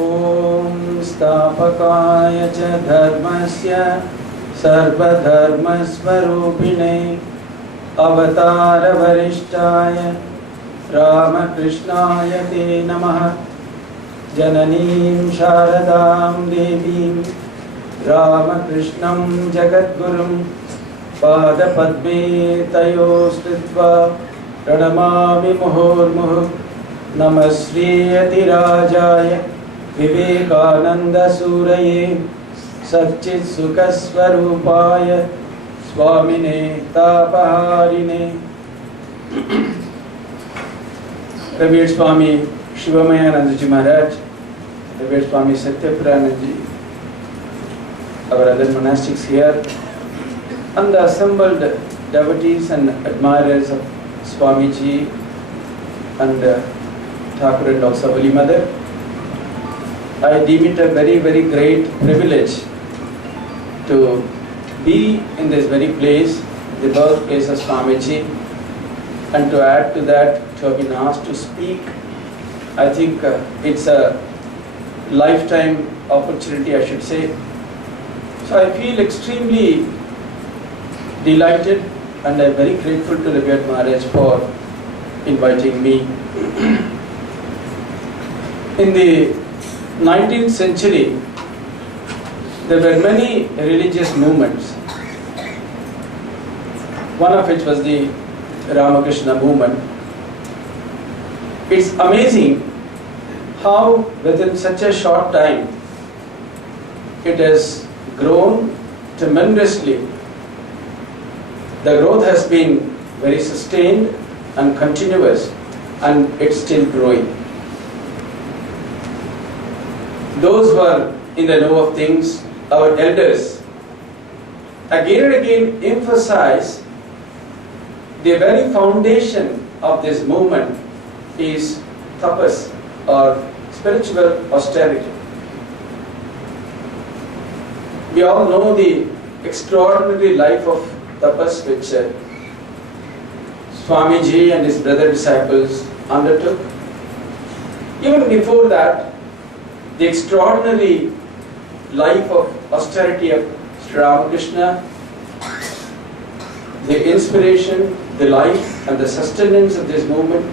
ॐ स्थापकाय च धर्मस्य सर्वधर्मस्वरूपिणे अवतारवरिष्ठाय रामकृष्णाय ते नमः। जननीं शारदां देवीं रामकृष्णं जगद्गुरुं पादपद्मे तयो स्थित्वा प्रणमामि मुहुर्मुहुः। नमः श्रीयतिराजाय विवेकानन्दसूरये सच्चित्सुखस्वरूपाय स्वामिने तापहारिणे। Revered Swami Shivamayanandaji Maharaj, Revered Swami Satyapuranandaji, our other monastics here, and the assembled devotees and admirers of Swamiji and Thakur and also Holy Mother, I deem it a very, very great privilege to be in this very place, the birthplace of Swamiji, and to add to that, to have been asked to speak. I think it's a lifetime opportunity, I should say. So I feel extremely delighted and I'm very grateful to Revered Maharaj for inviting me. In the 19th century, there were many religious movements. One of which was the Ramakrishna movement. It's amazing how within such a short time it has grown tremendously. The growth has been very sustained and continuous, and it's still growing. Those who are in the know of things, our elders, again and again emphasize the very foundation of this movement is tapas or spiritual austerity. We all know the extraordinary life of tapas which Swamiji and his brother disciples undertook. Even before that, the extraordinary life of austerity of Sri Ramakrishna, the inspiration, the life and the sustenance of this movement.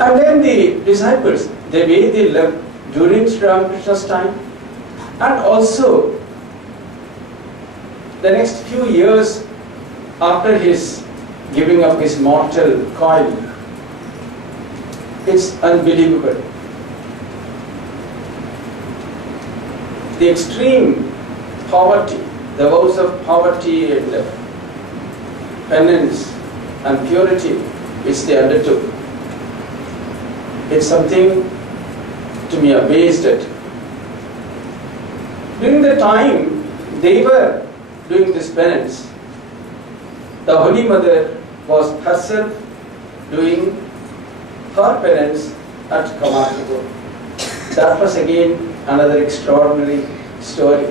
And then the disciples, the way they lived during Sri Ramakrishna's time, and also the next few years after his giving up his mortal coil. It's unbelievable. The extreme poverty, the vows of poverty and penance and purity which they undertook. It's something to be amazed at. During the time they were doing this penance, the Holy Mother was herself doing her penance at Kamartipur. That was again another extraordinary story.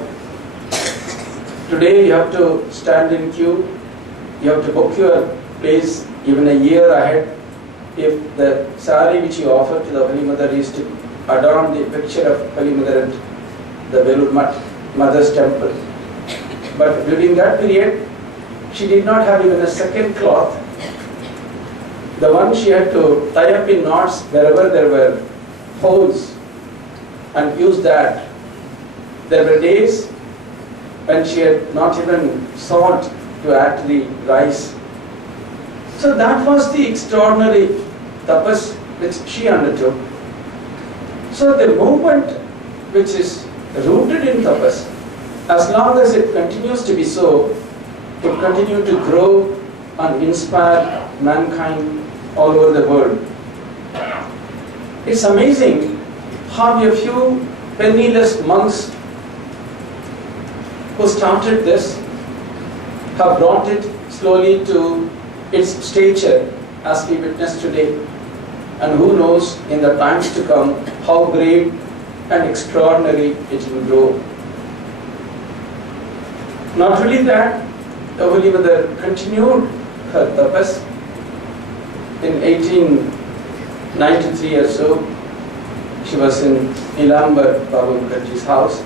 Today you have to stand in queue, you have to book your place even a year ahead if the sari which you offer to the Holy Mother is to adorn the picture of Holy Mother at the Velur Mother's temple. But during that period, she did not have even a second cloth. The one she had to tie up in knots wherever there were holes and use that. There were days when she had not even salt to add to the rice. So that was the extraordinary tapas which she undertook. So the movement which is rooted in tapas, as long as it continues to be so, it continue to grow and inspire mankind all over the world. It's amazing how a few penniless monks who started this have brought it slowly to its stature as we witness today, and who knows in the times to come how great and extraordinary it will grow. Not only that, the Holy Mother continued her tapas in 18 93 or so, she was in Ilambar Babu Mukherjee's house,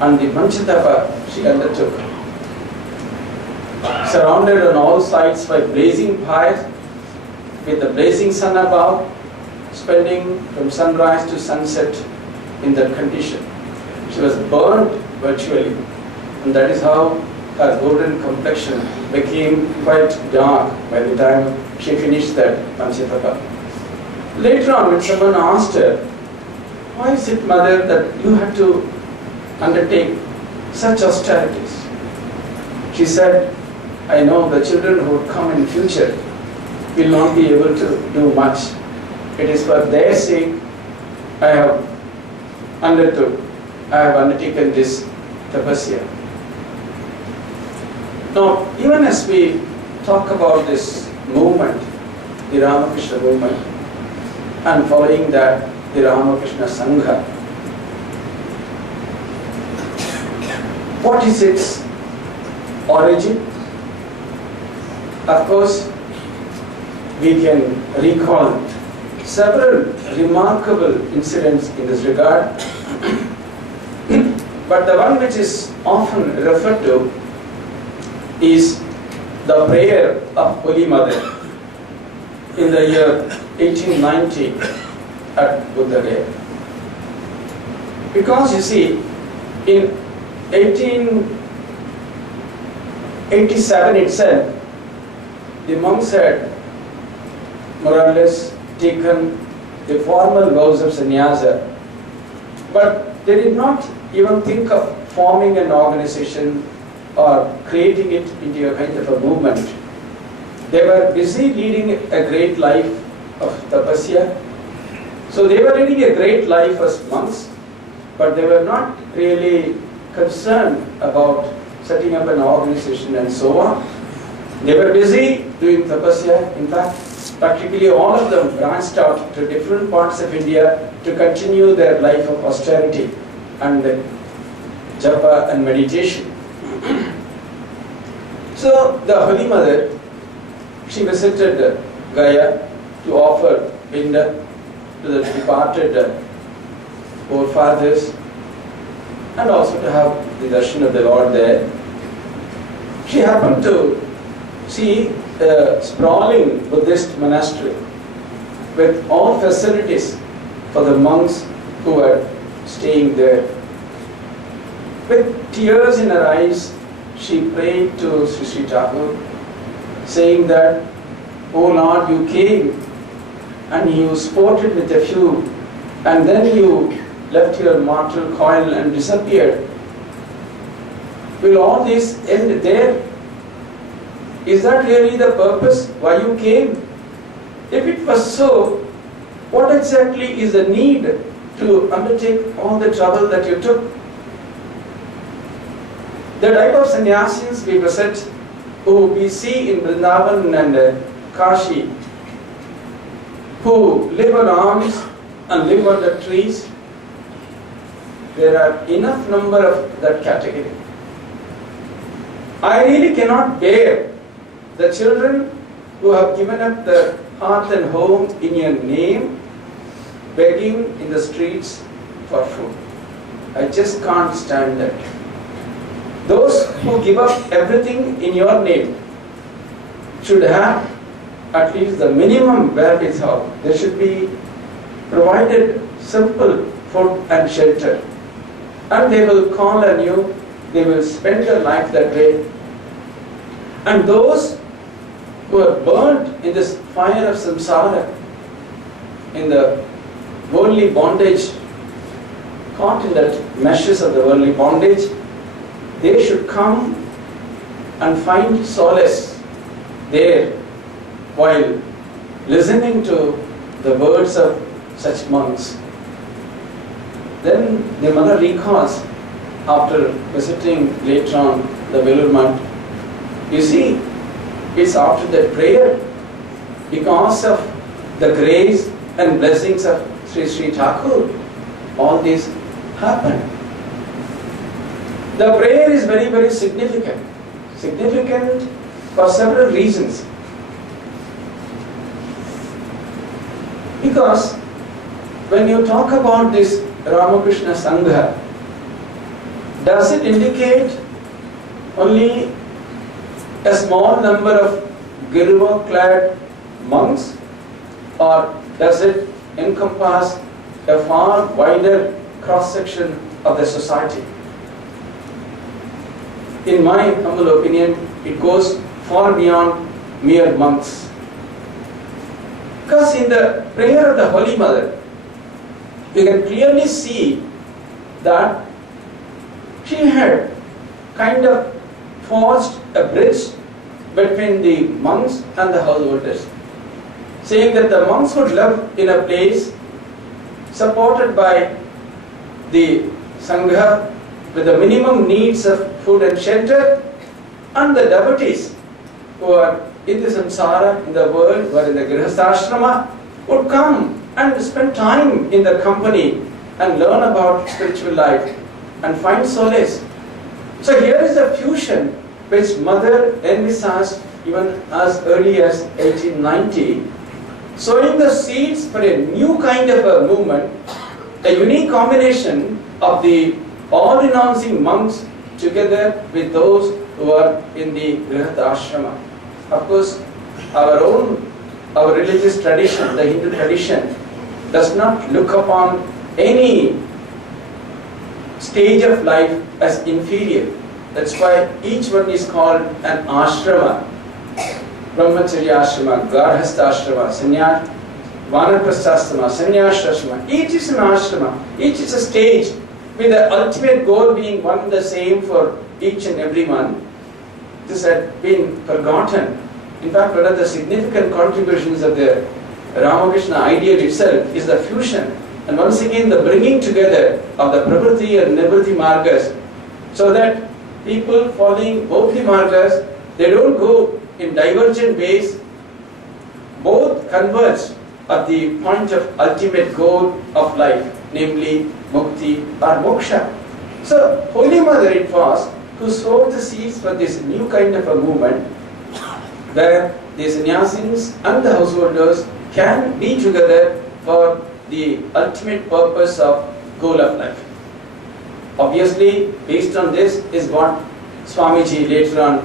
and the Panchatapa she undertook, surrounded on all sides by blazing fires, with the blazing sun above, spending from sunrise to sunset in that condition. She was burnt virtually, and that is how her golden complexion became quite dark by the time she finished that Panchatapa. Later on, when someone asked her, "Why is it, mother, that you had to undertake such austerities?" She said, "I know the children who would come in future will not be able to do much. It is for their sake I have undertaken this tapasya." Now, even as we talk about this movement, the Ramakrishna movement, and following that, the Ramakrishna Sangha, what is its origin? Of course, we can recall several remarkable incidents in this regard, but the one which is often referred to is the prayer of Holy Mother in the year 1890 at Buddha Gaya. Because you see, in 1887 itself, the monks had more or less taken the formal vows of sannyasa, but they did not even think of forming an organization or creating it into a kind of a movement. They were busy leading a great life of tapasya. So they were leading a great life as monks, but they were not really concerned about setting up an organization and so on. They were busy doing tapasya. In fact, practically all of them branched out to different parts of India to continue their life of austerity and japa and meditation. So the Holy Mother, she visited Gaya to offer Pinda to the departed forefathers and also to have the darshan of the Lord there. She happened to see a sprawling Buddhist monastery with all facilities for the monks who were staying there. With tears in her eyes, she prayed to Sri Sri Thakur, saying that, "Oh Lord, you came and you sported with a few, and then you left your mortal coil and disappeared. Will all this end there? Is that really the purpose why you came? If it was so, what exactly is the need to undertake all the trouble that you took?" The type of sannyasins we visit, who we see in Vrindavan and Kashi, who live on alms and live under trees, there are enough number of that category. I really cannot bear the children who have given up their hearth and home in your name, begging in the streets for food. I just can't stand that. Those who give up everything in your name should have at least the minimum wherewithal. There should be provided simple food and shelter. And they will call on you, they will spend their life that way. And those who are burnt in this fire of samsara, in the worldly bondage, caught in that meshes of the worldly bondage, they should come and find solace there while listening to the words of such monks. Then the mother recalls, after visiting later on the Belur Math, you see, it's after that prayer, because of the grace and blessings of Sri Sri Thakur, all this happened. The prayer is very, very significant. Significant for several reasons. Because when you talk about this Ramakrishna Sangha, does it indicate only a small number of Giruva-clad monks, or does it encompass a far wider cross-section of the society? In my humble opinion, it goes far beyond mere monks. Because in the prayer of the Holy Mother, you can clearly see that she had kind of forged a bridge between the monks and the householders, saying that the monks would live in a place supported by the Sangha with the minimum needs of food and shelter, and the devotees who are in the samsara, in the world, who are in the grihasthashrama, would come and spend time in their company and learn about spiritual life and find solace. So here is a fusion which Mother envisaged even as early as 1890, sowing the seeds for a new kind of a movement, a unique combination of the all-renouncing monks together with those who are in the Grihastha ashrama. Of course, our religious tradition, the Hindu tradition, does not look upon any stage of life as inferior. That's why each one is called an ashrama. Brahmacharya ashrama, Garhastha ashrama, Sannyas, Vanaprastha ashrama, Sannyas ashrama. Each is an ashrama, each is a stage, with the ultimate goal being one and the same for each and every one. This had been forgotten. In fact, one of the significant contributions of the Ramakrishna ideal itself is the fusion, and once again the bringing together of the Pravritti and Nivritti margas, so that people following both the margas, they don't go in divergent ways, both converge at the point of ultimate goal of life, namely mukti or moksha. So Holy Mother it was who sowed the seeds for this new kind of a movement, where the sannyasis and the householders can be together for the ultimate purpose of goal of life. Obviously, based on this is what Swamiji later on,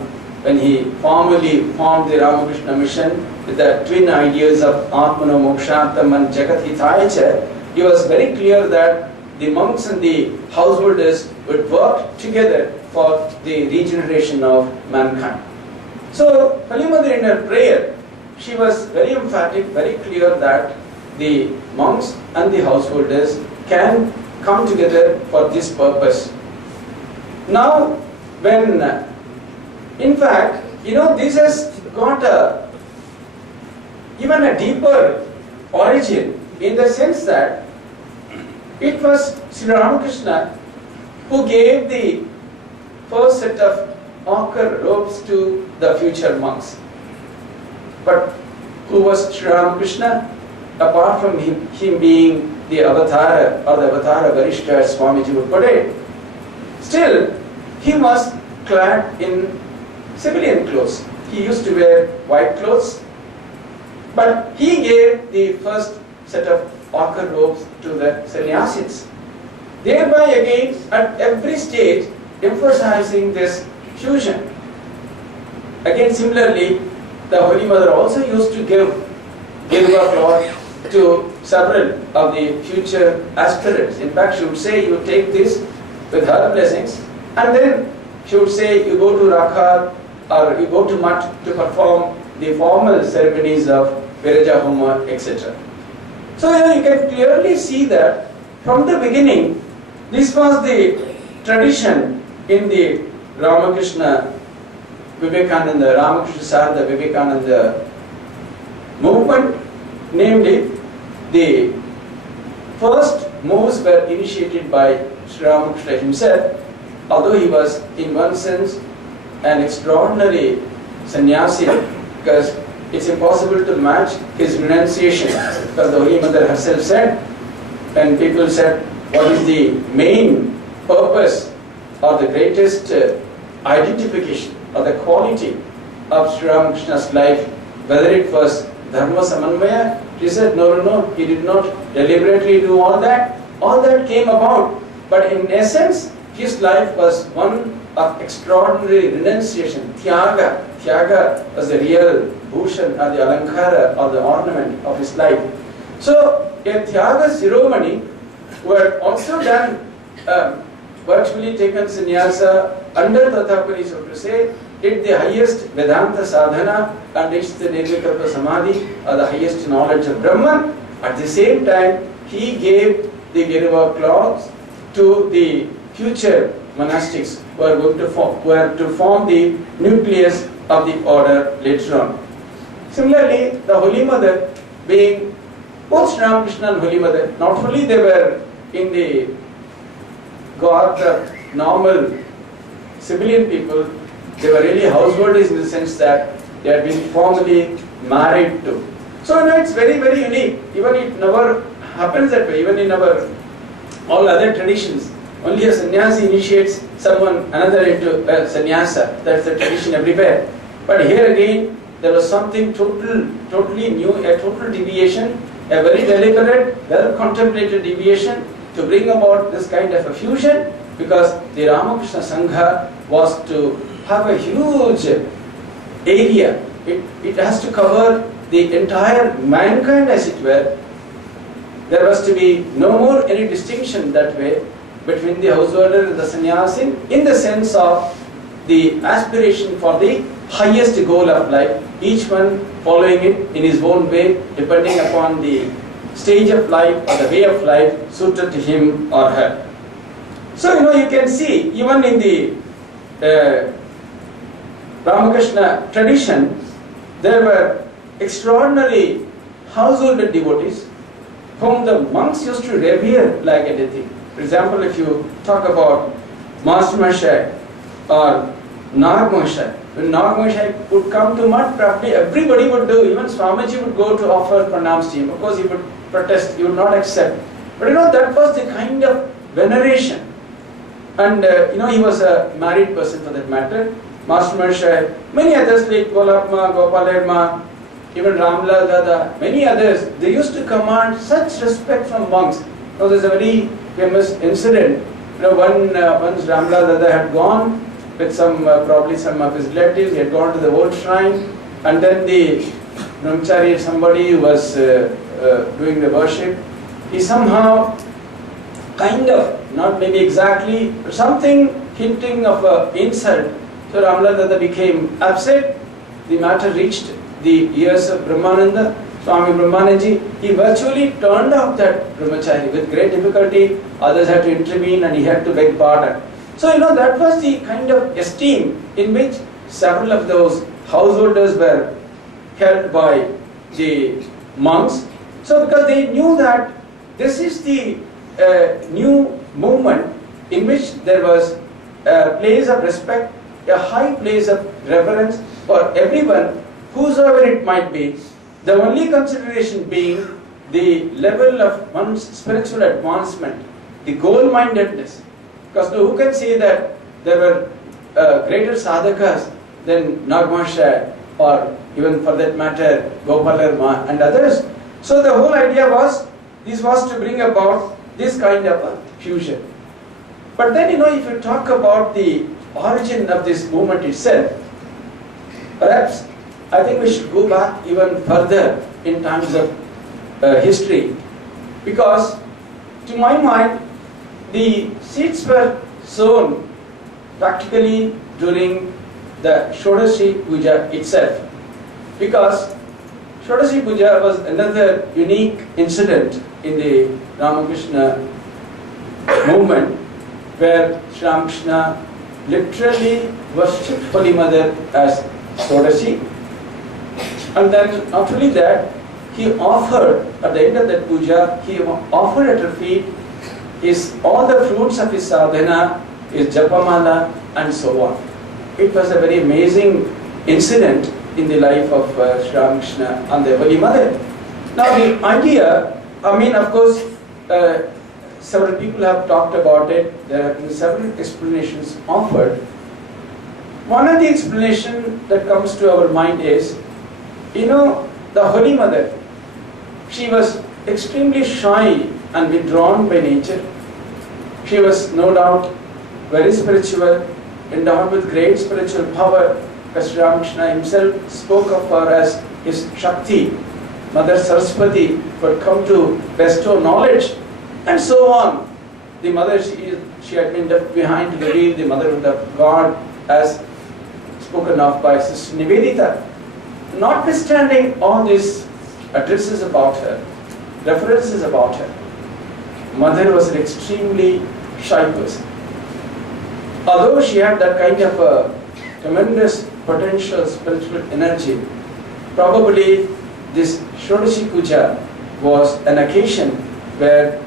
when he formally formed the Ramakrishna mission with the twin ideas of Atmano Mokshartham and Jagat Hitaya cha, he was very clear that the monks and the householders would work together for the regeneration of mankind. So, Holy Mother in her prayer, she was very emphatic, very clear that the monks and the householders can come together for this purpose. Now, when, in fact, this has got even a deeper origin, in the sense that it was Sri Ramakrishna who gave the first set of ochre robes to the future monks. But who was Sri Ramakrishna? Apart from him being the Avatara or the Avatara Varishta, as Swamiji would put it, still he was clad in civilian clothes. He used to wear white clothes, but he gave the first set of ochre robes to the sannyasis, thereby again at every stage emphasizing this fusion. Again, similarly, the Holy Mother also used to give a cloth to several of the future aspirants. In fact, she would say, you take this with her blessings, and then she would say, you go to Rakhar or you go to Mat to perform the formal ceremonies of Viraja Homa, etc. So you can clearly see that from the beginning, this was the tradition in the Ramakrishna Vivekananda, Ramakrishna Sarada Vivekananda movement, namely the first moves were initiated by Sri Ramakrishna himself, although he was in one sense an extraordinary sannyasi, because it's impossible to match his renunciation, because the Holy Mother herself said, when people said what is the main purpose or the greatest identification or the quality of Sri Ramakrishna's life, whether it was Dharma Samanvaya, He said, no, no, no, he did not deliberately do all that. All that came about. But in essence, his life was one of extraordinary renunciation. Tyaga. Tyaga was the real bhushan or the alankara or the ornament of his life. So, a Tyaga Shiromani who had also done virtually taken sannyasa under Tatapani, so to say, did the highest Vedanta sadhana and reached the Nirvikalpa Samadhi, or the highest knowledge of Brahman. At the same time, he gave the Giruva cloths to the future monastics who are going to form the nucleus of the order later on. Similarly, the Holy Mother, being both Sri Ramakrishna and Holy Mother, not only they were in the garb of normal civilian people, they were really householders in the sense that they had been formally married to. So it's very, very unique. Even it never happens that way. Even in our all other traditions, only a sannyasi initiates another into a sannyasa. That's the tradition everywhere. But here again, there was something totally new, a total deviation, a very deliberate, well-contemplated deviation to bring about this kind of a fusion, because the Ramakrishna Sangha was to have a huge area. It has to cover the entire mankind, as it were. There was to be no more any distinction that way between the householder and the sannyasin, in the sense of the aspiration for the highest goal of life, each one following it in his own way, depending upon the stage of life or the way of life suited to him or her. So, you can see, even in the Ramakrishna tradition, there were extraordinary householder devotees whom the monks used to revere like anything. For example, if you talk about Master Mahashaya or Nag Mahashaya, when Nag Mahashaya would come to Mat, probably everybody would do, even Swamiji would go to offer pranams to him. Of course, he would protest, he would not accept. But that was the kind of veneration. And he was a married person for that matter. Master Mahashaya, many others like Golapma, Gopalerma, even Ramlal Dada, many others, they used to command such respect from monks. Now there's a very famous incident. Once Ramlal Dada had gone with probably some of his relatives, he had gone to the old shrine, and then the brahmachari, somebody who was doing the worship, he somehow kind of, not maybe exactly, but something hinting of an insult. So Ramlal Dada became upset. The matter reached the ears of Brahmananda, Swami Brahmananji. He virtually turned out that brahmachari with great difficulty. Others had to intervene and he had to beg pardon. So that was the kind of esteem in which several of those householders were held by the monks. So because they knew that this is the new movement in which there was a place of respect, a high place of reverence for everyone, whosoever it might be, the only consideration being the level of one's spiritual advancement, the goal-mindedness. Because who can say that there were greater sadhakas than Nag Mahashaya, or even for that matter Gopalarma and others. So the whole idea was, this was to bring about this kind of a fusion. But then if you talk about the origin of this movement itself, perhaps I think we should go back even further in terms of history, because to my mind the seeds were sown practically during the Shodashi Puja itself, because Shodashi Puja was another unique incident in the Ramakrishna movement, where Sri Ramakrishna literally worshipped Holy Mother as Shodashi. And then not only that, he offered, at the end of that puja, he offered at her feet all the fruits of his sadhana, his japamala and so on. It was a very amazing incident in the life of Sri Ramakrishna and the Holy Mother. Now the idea, of course, several people have talked about it. There have been several explanations offered. One of the explanations that comes to our mind is, the Holy Mother, she was extremely shy and withdrawn by nature. She was no doubt very spiritual, endowed with great spiritual power. Sri Ramakrishna himself spoke of her as his Shakti, Mother Saraswati, who had come to bestow knowledge, and so on. The mother, she had been left behind to reveal the motherhood of God, as spoken of by Sister Nivedita. Notwithstanding all these addresses about her, references about her, Mother was an extremely shy person. Although she had that kind of a tremendous potential spiritual energy, probably this Shodashi Puja was an occasion where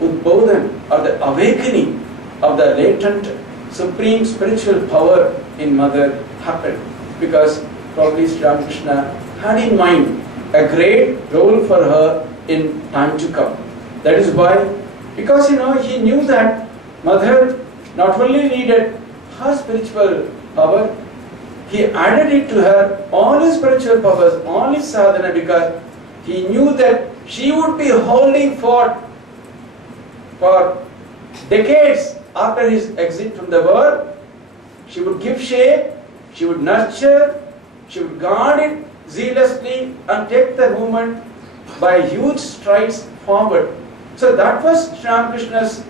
Udbodhan, or the awakening of the latent supreme spiritual power in Mother happened, because probably Sri Ramakrishna had in mind a great role for her in time to come. That is why, because he knew that Mother not only needed her spiritual power, he added it to her all his spiritual powers, all his sadhana, because he knew that she would be holding forth for decades after his exit from the world. She would give shape, she would nurture, she would guard it zealously and take the movement by huge strides forward. So that was Sri Ramakrishna's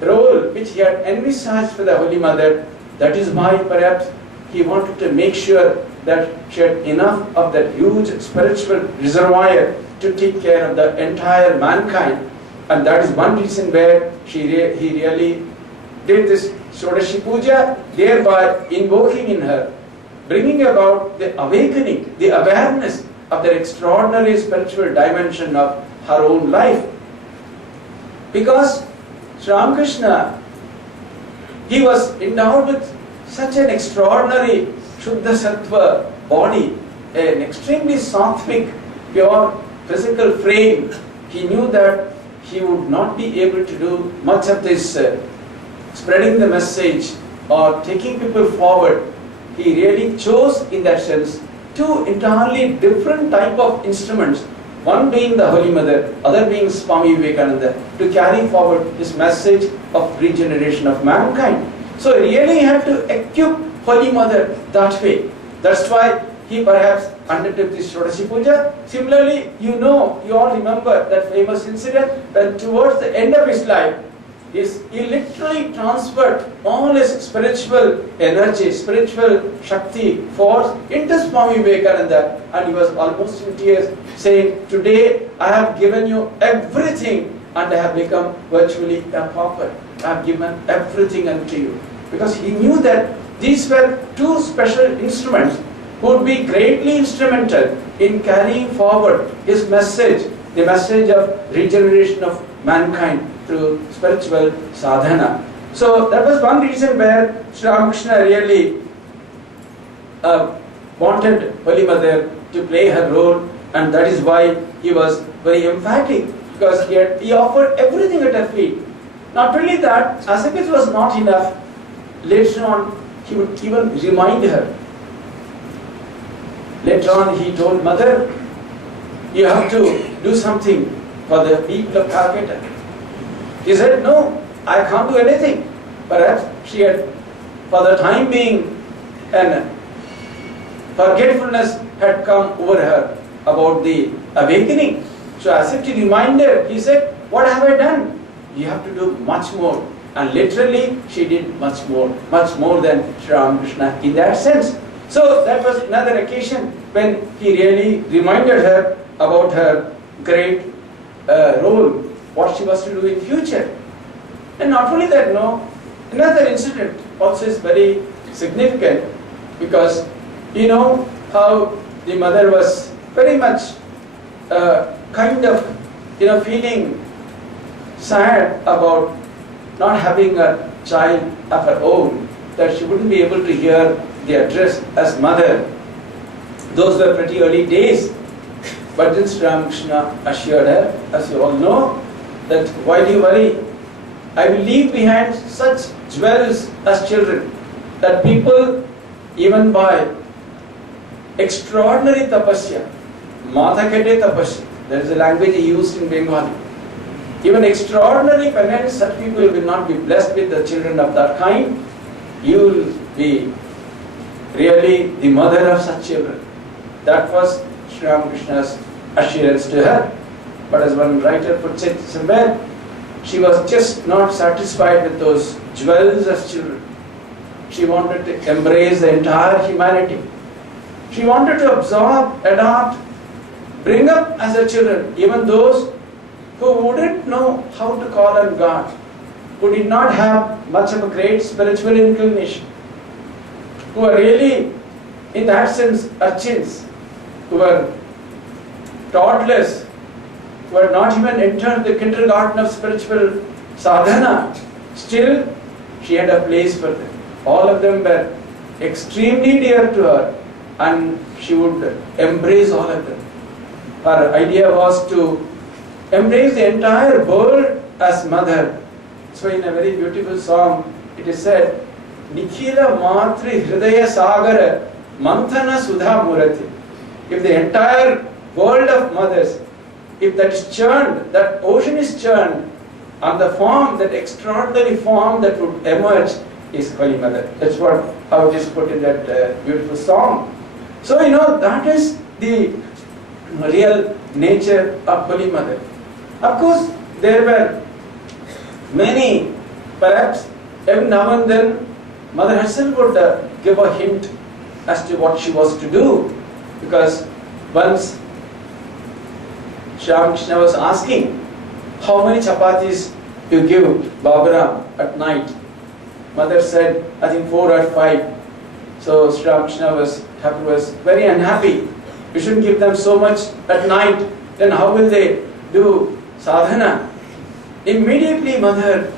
role which he had envisaged for the Holy Mother. That is why perhaps he wanted to make sure that she had enough of that huge spiritual reservoir to take care of the entire mankind. And that is one reason where he really did this Shodashi Puja, thereby invoking in her, bringing about the awakening, the awareness of the extraordinary spiritual dimension of her own life. Because Sri Ramakrishna, he was endowed with such an extraordinary Shuddha Sattva body, an extremely sattvic, pure physical frame. He knew that he would not be able to do much of this spreading the message or taking people forward. He really chose, in that sense, two entirely different type of instruments, one being the Holy Mother, other being Swami Vivekananda, to carry forward his message of regeneration of mankind. So he really had to equip Holy Mother that way. That's why he perhaps undertook this Shodashi Puja. Similarly, you all remember that famous incident when towards the end of his life, he literally transferred all his spiritual energy, spiritual Shakti, force into Swami Vivekananda, and he was almost in tears saying, "Today I have given you everything and I have become virtually a pauper. I have given everything unto you." Because he knew that these were two special instruments who would be greatly instrumental in carrying forward his message, the message of regeneration of mankind through spiritual sadhana. So that was one reason where Sri Ramakrishna really wanted Holy Mother to play her role, and that is why he was very emphatic, because he offered everything at her feet. Not only that, as if it was not enough, later on he would even remind her. Later on he told Mother, "You have to do something for the people of Calcutta." She said, "No, I can't do anything." Perhaps she had, for the time being, and forgetfulness had come over her about the awakening. So as if to remind her, he said, "What have I done? You have to do much more." And literally, she did much more than Sri Ramakrishna in that sense. So that was another occasion when he really reminded her about her great role, what she was to do in future. And not only that, another incident also is very significant, because you know how the mother was very much kind of feeling sad about not having a child of her own, that she wouldn't be able to hear the address as mother. Those were pretty early days. But then Sri Ramakrishna assured her, as you all know, that why do you worry? I will leave behind such jewels as children, that people, even by extraordinary tapasya, Mata kete tapasya. That is the language used in Bengali. Even extraordinary penance, such people will not be blessed with the children of that kind. You will be really the mother of such children. That was Sri Ramakrishna's assurance to her. But as one writer puts it somewhere, she was just not satisfied with those jewels as children. She wanted to embrace the entire humanity. She wanted to absorb, adopt, bring up as her children, even those who wouldn't know how to call on God, who did not have much of a great spiritual inclination, who were really, in that sense, urchins, who were toddlers, who had not even entered the kindergarten of spiritual sadhana. Still, she had a place for them. All of them were extremely dear to her, and she would embrace all of them. Her idea was to embrace the entire world as mother. So in a very beautiful song, it is said, Nikhila Matri Hridaya Sagara Manthana Sudha Murati. If the entire world of mothers, if that is churned, that ocean is churned, and the form, that extraordinary form that would emerge is Holy Mother. That's how it is put in that beautiful song. So that is the real nature of Holy Mother. Of course, there were many, perhaps every now and then, Mother herself would give a hint as to what she was to do. Because once Sri Ramakrishna was asking, how many chapatis you give Baburam at night? Mother said, I think 4 or 5. So Sri Ramakrishna was very unhappy. You shouldn't give them so much at night. Then how will they do sadhana? Immediately Mother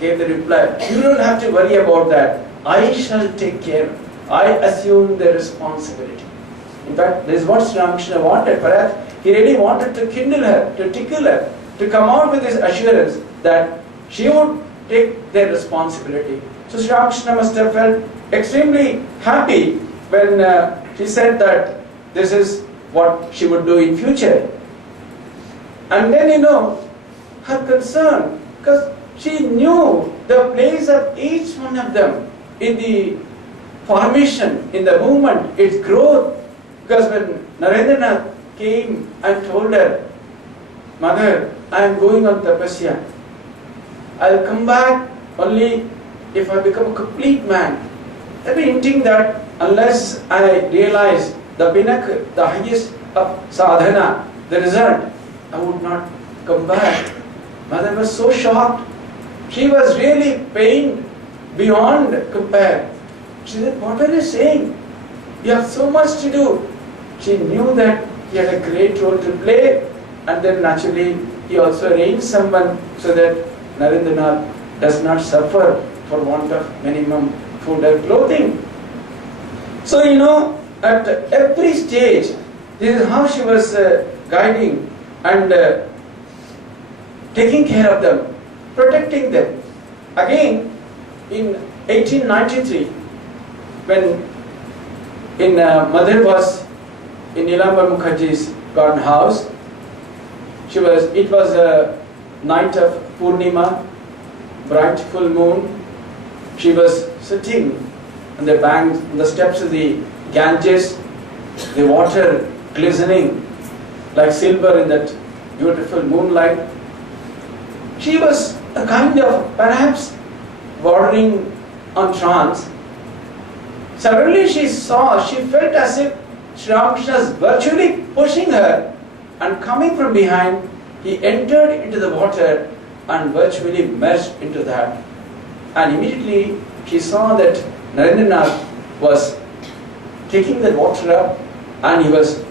gave the reply, you don't have to worry about that. I shall take care. I assume the responsibility. In fact, this is what Sri Ramakrishna wanted. Perhaps he really wanted to kindle her, to tickle her, to come out with this assurance that she would take their responsibility. So Sri Ramakrishna must have felt extremely happy when she said that this is what she would do in future. And then her concern, because she knew the place of each one of them in the formation, in the movement, its growth. Because when Narendranath came and told her, Mother, I am going on tapasya. I'll come back only if I become a complete man. That means hinting that unless I realize the pinnacle, the highest of sadhana, the result, I would not come back. Mother was so shocked. She was really pained beyond compare. She said, what are you saying? You have so much to do. She knew that he had a great role to play, and then naturally he also arranged someone so that Narendranath does not suffer for want of minimum food or clothing. So at every stage, this is how she was guiding and taking care of them, protecting them. Again, in 1893, when Mother was in Nilambar Mukherjee's garden house, it was a night of Purnima, bright full moon. She was sitting on the banks, on the steps of the Ganges, the water glistening like silver in that beautiful moonlight. She was a kind of, perhaps, bordering on trance. Suddenly she felt as if Sri Ramakrishna was virtually pushing her, and coming from behind, he entered into the water and virtually merged into that. And immediately she saw that Narendranath was taking the water up and he was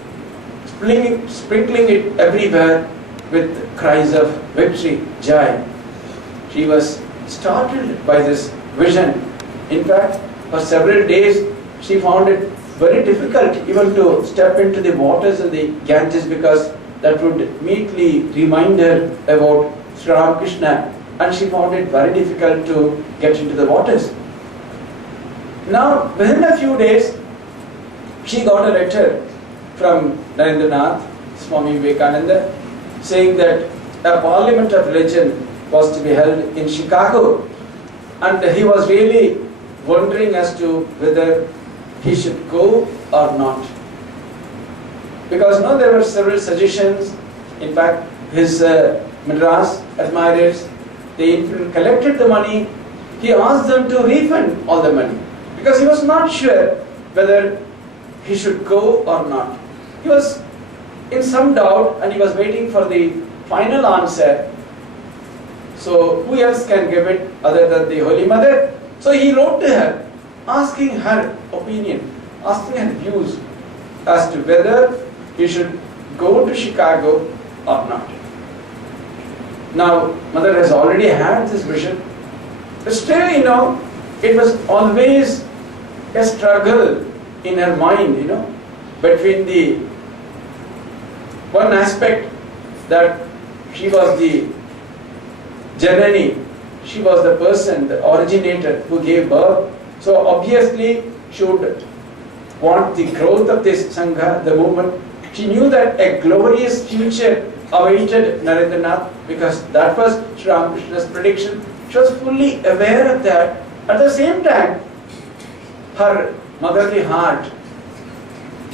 sprinkling it everywhere with cries of victory, joy. She was startled by this vision. In fact, for several days she found it very difficult even to step into the waters of the Ganges, because that would immediately remind her about Sri Ramakrishna, and she found it very difficult to get into the waters. Now, within a few days, she got a letter from Narendranath Swami Vivekananda, saying that a parliament of religion was to be held in Chicago, and he was really wondering as to whether he should go or not. Because there were several suggestions. In fact, his Madras admirers, they collected the money. He asked them to refund all the money because he was not sure whether he should go or not. He was in some doubt and he was waiting for the final answer. So who else can give it other than the Holy Mother? So he wrote to her, asking her opinion, asking her views as to whether he should go to Chicago or not. Now, Mother has already had this vision, but still, it was always a struggle in her mind, between the one aspect that she was the Janani, she was the person, the originator who gave birth. So obviously she would want the growth of this Sangha, the movement. She knew that a glorious future awaited Narendranath because that was Sri Ramakrishna's prediction. She was fully aware of that. At the same time, her motherly heart.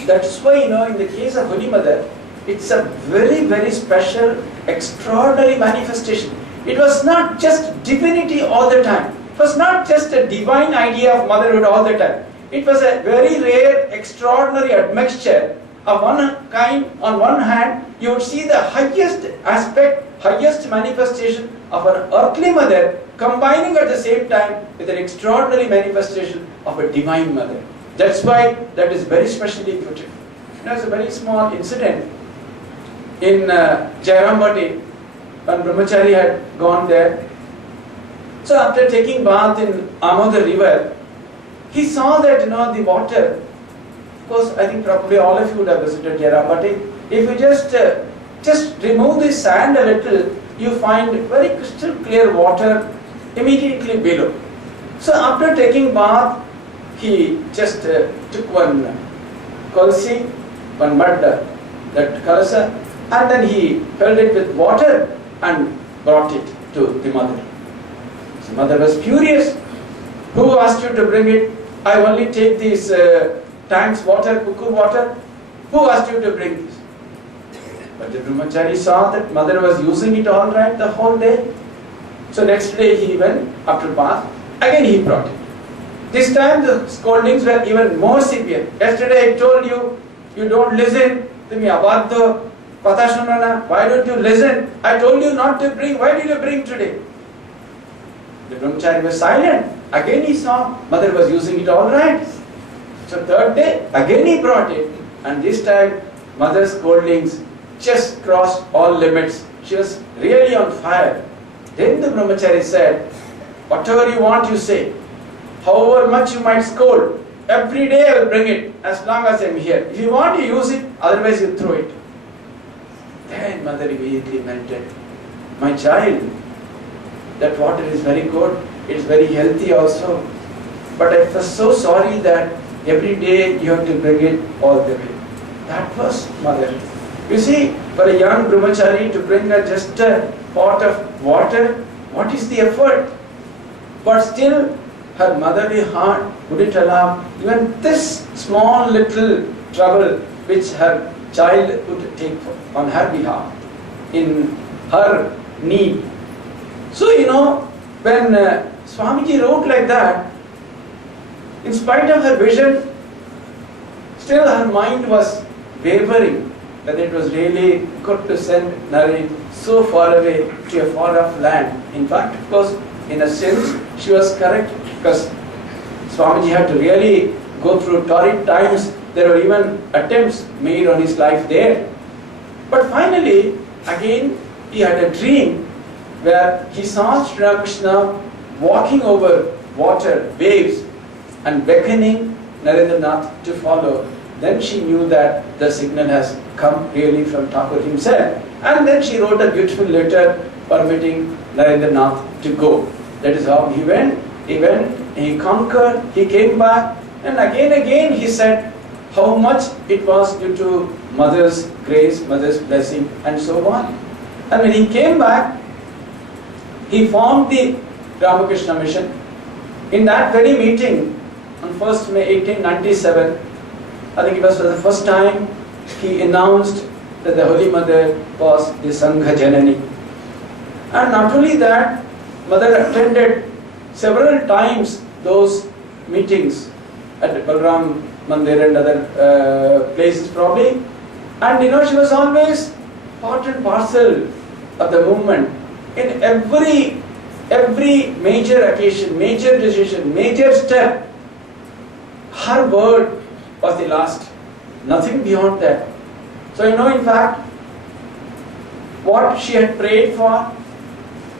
That's why, in the case of Holy Mother, it's a very, very special, extraordinary manifestation. It was not just divinity all the time. It was not just a divine idea of motherhood all the time. It was a very rare, extraordinary admixture of one kind. On one hand, you would see the highest aspect, highest manifestation of an earthly mother combining at the same time with an extraordinary manifestation of a divine mother. That's why that is very specially put. There's a very small incident in Jairambati when Brahmachari had gone there. So after taking bath in Amodar river, he saw that the water. Of course, I think probably all of you would have visited Jairambati. If you just remove the sand a little, you find very crystal clear water immediately below. So after taking bath, he just took one kolsi, one mud, that kalasa, and then he filled it with water and brought it to the mother. So mother was furious. Who asked you to bring it? I only take these tanks water, cuckoo water. Who asked you to bring this? But the Brahmachari saw that mother was using it all right the whole day. So next day he went after bath. Again he brought it. This time the scoldings were even more severe. Yesterday I told you, you don't listen to me. Abaddo, pata shunana. Why don't you listen? I told you not to bring. Why did you bring today? The Brahmachari was silent. Again he saw mother was using it all right. So third day, again he brought it. And this time mother's scoldings just crossed all limits. She was really on fire. Then the Brahmachari said, whatever you want you say. However much you might scold, every day I will bring it as long as I am here. If you want, you use it, otherwise you throw it. Then mother immediately melted. My child, that water is very good, it is very healthy also. But I was so sorry that every day you have to bring it all the way. That was mother. You see, for a young Brahmachari to bring just a pot of water, what is the effort? But still, her motherly heart wouldn't allow even this small little trouble which her child would take on her behalf in her need. So when Swamiji wrote like that, in spite of her vision, still her mind was wavering that it was really good to send Naren so far away to a far off land. In fact, of course, in a sense, she was correct because Swamiji had to really go through torrid times. There were even attempts made on his life there. But finally, again, he had a dream where he saw Sri Ramakrishna walking over water, waves, and beckoning Narendranath to follow. Then she knew that the signal has come really from Thakur himself. And then she wrote a beautiful letter permitting Narendranath to go. That is how he went. He conquered, he came back, and again he said, how much it was due to mother's grace, mother's blessing, and so on. And when he came back, he formed the Ramakrishna Mission. In that very meeting, on 1st May 1897, I think it was for the first time, he announced that the Holy Mother was the Sangha Janani. And not only that, Mother attended several times those meetings at Balram Mandir and other places probably. And she was always part and parcel of the movement. In every major occasion, major decision, major step, her word was the last. Nothing beyond that. So in fact, what she had prayed for,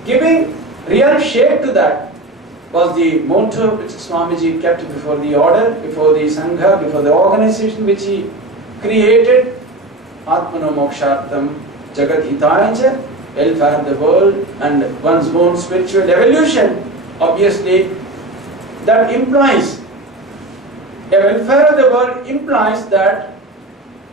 giving real shape to that was the motto which Swamiji kept before the order, before the Sangha, before the organization which he created. Atmano Mokshartam Jagat Hitaya, welfare of the world and one's own spiritual evolution. Obviously, that implies, a welfare of the world implies that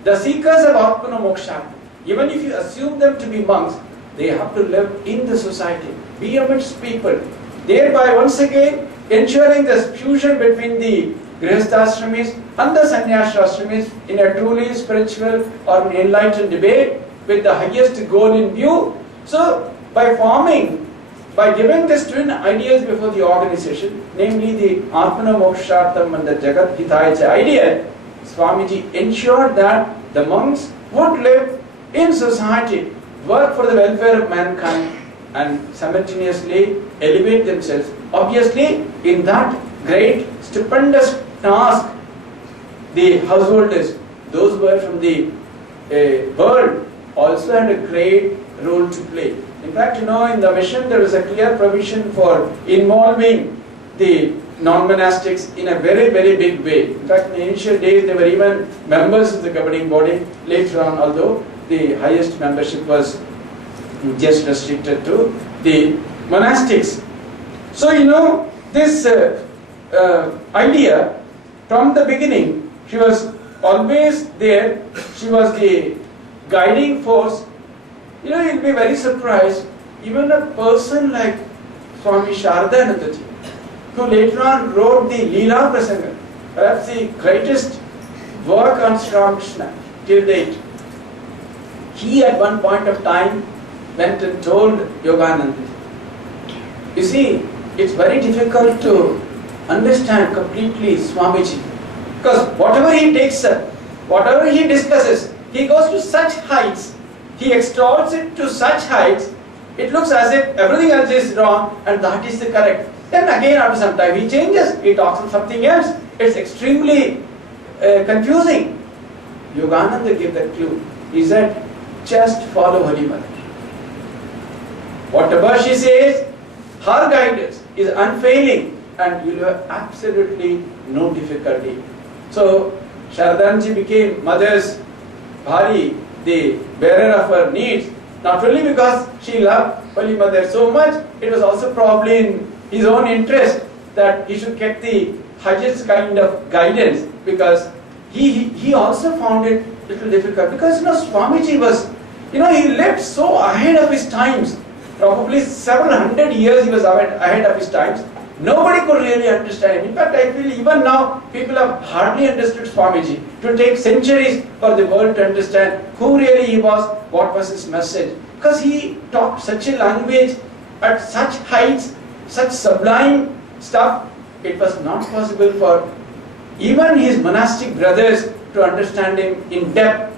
the seekers of Atmano Mokshartam, even if you assume them to be monks, they have to live in the society, be amidst people, thereby once again ensuring the fusion between the Grihasthashramis and the Sannyasashramis in a truly spiritual or an enlightened debate with the highest goal in view. So, by giving these twin ideas before the organization, namely the Atmana Mokshartam and the Jagat Hitaya idea, Swamiji ensured that the monks would live in society, work for the welfare of mankind, and simultaneously elevate themselves. Obviously, in that great, stupendous task, the householders, those who were from the world, also had a great role to play. In fact, in the mission there was a clear provision for involving the non-monastics in a very, very big way. In fact, in the initial days they were even members of the governing body. Later on, although the highest membership was just restricted to the monastics. So this idea from the beginning, she was always there. She was the guiding force. You'll be very surprised, even a person like Swami Shardanandaji, who later on wrote the Leela Prasanga, perhaps the greatest work on Sri Ramakrishna till date. He at one point of time went and told Yogananda. You see, it's very difficult to understand completely Swamiji, because whatever he takes up, whatever he discusses, he goes to such heights, he extols it to such heights, it looks as if everything else is wrong and that is the correct. Then again after some time he changes, he talks on something else. It's extremely confusing. Yogananda gave the clue. He said, just follow Holy Mother. Whatever she says, her guidance is unfailing and you will have absolutely no difficulty. So Shardanji became Mother's Bhari, the bearer of her needs, not only because she loved Holy Mother so much, it was also probably in his own interest that he should get the highest kind of guidance, because he also found it a little difficult, because Swamiji was, he lived so ahead of his times. Probably several hundred years he was ahead of his times. Nobody could really understand him. In fact, I feel even now people have hardly understood Swamiji. It will take centuries for the world to understand who really he was, what was his message. Because he talked such a language at such heights, such sublime stuff, it was not possible for even his monastic brothers to understand him in depth.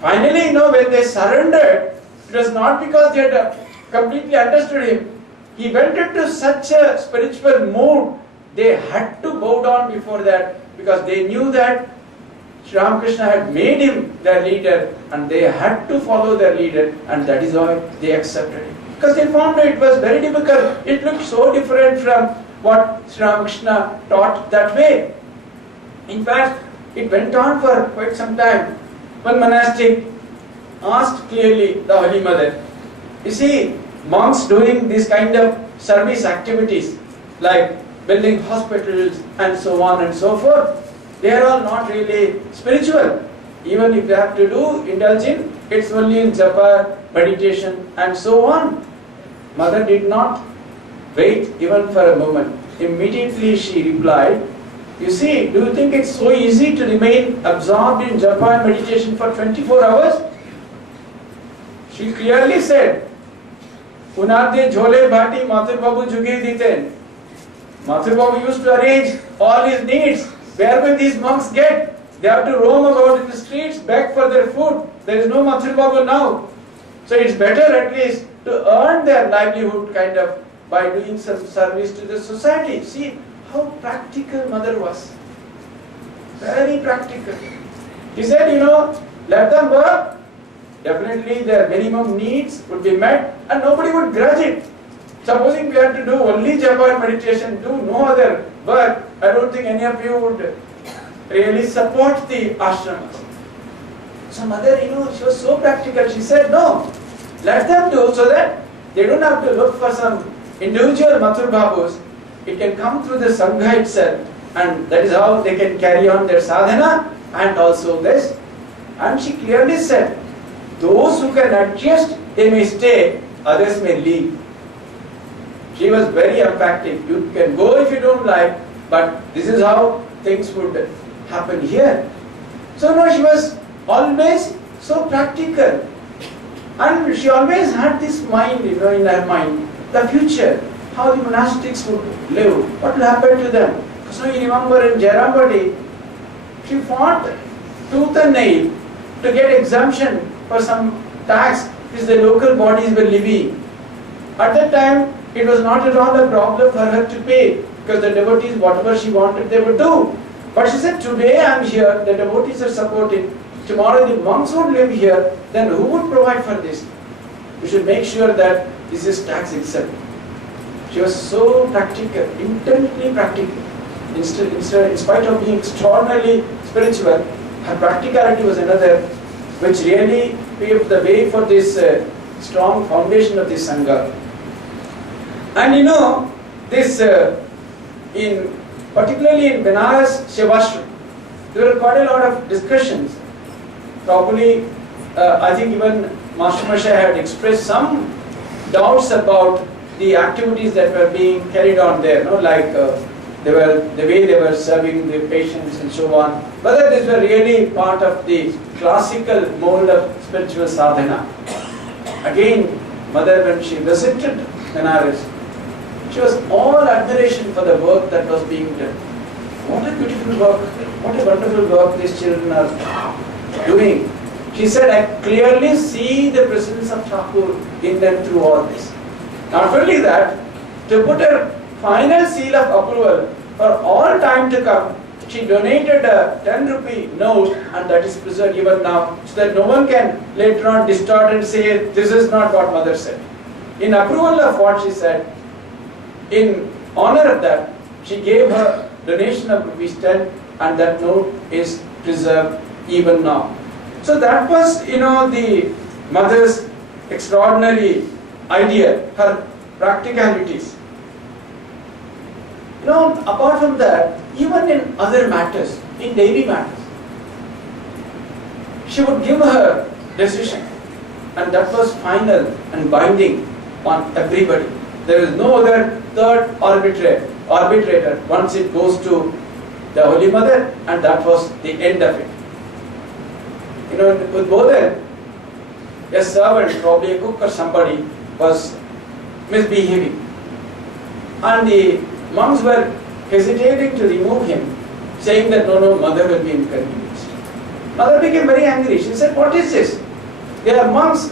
Finally, when they surrendered, it was not because they had completely understood him. He went into such a spiritual mood, they had to bow down before that, because they knew that Sri Ramakrishna had made him their leader and they had to follow their leader, and that is why they accepted it. Because they found that it was very difficult. It looked so different from what Sri Ramakrishna taught that way. In fact, it went on for quite some time. One monastic asked clearly the Holy Mother, you see, monks doing this kind of service activities like building hospitals and so on and so forth, They are all not really spiritual. Even if they have to do indulging, it's only in japa, meditation and so on. Mother did not wait even for a moment. Immediately she replied, you see, do you think it's so easy to remain absorbed in japa and meditation for 24 hours? She clearly said, Unade Jhole Bhati Mathur Babu Jugi Diten. Mathur Babu used to arrange all his needs. Where will these monks get? They have to roam about in the streets, beg for their food. There is no Mathur Babu now. So it's better at least to earn their livelihood kind of by doing some service to the society. See how practical mother was. Very practical. He said, let them work. Definitely their minimum needs would be met and nobody would grudge it. Supposing we had to do only japa and meditation, do no other work, I don't think any of you would really support the ashramas. So mother, she was so practical. She said, no, let them do so that they don't have to look for some individual Mathur Babus. It can come through the Sangha itself, and that is how they can carry on their sadhana and also this. And she clearly said, those who can adjust, they may stay, others may leave. She was very emphatic. You can go if you don't like, but this is how things would happen here. So no, she was always so practical. And she always had this mind, in her mind, the future, how the monastics would live, what will happen to them. So you remember in Jairambati, she fought tooth and nail to get exemption for some tax which the local bodies were levying. At that time, it was not at all a problem for her to pay, because the devotees, whatever she wanted, they would do. But she said, today I am here, the devotees are supporting, tomorrow the monks would live here, then who would provide for this? We should make sure that this is tax exempt. She was so practical, intensely practical. In spite of being extraordinarily spiritual, her practicality was another which really paved the way for this strong foundation of this Sangha. And this particularly in Benares Shivashram, there were quite a lot of discussions. Probably, I think even Master Masha had expressed some doubts about the activities that were being carried on there, like the way they were serving the patients and so on. Whether these were really part of the classical mold of spiritual sadhana. Again, Mother, when she visited Benares, she was all admiration for the work that was being done. What a beautiful work, what a wonderful work these children are doing. She said, I clearly see the presence of Thakur in them through all this. Not only that, to put her final seal of approval for all time to come, she donated a 10 rupee note, and that is preserved even now, so that no one can later on distort and say, this is not what Mother said. In approval of what she said, in honor of that, she gave her donation of rupees 10, and that note is preserved even now. So that was, the Mother's extraordinary idea, her practicalities. Apart from that, even in other matters, in daily matters, she would give her decision, and that was final and binding on everybody. There is no other third arbitrator once it goes to the Holy Mother, and that was the end of it. With Bodhan, a servant, probably a cook or somebody, was misbehaving, and the monks were hesitating to remove him, saying that no, Mother will be inconvenienced. Mother became very angry. She said, what is this? They are monks.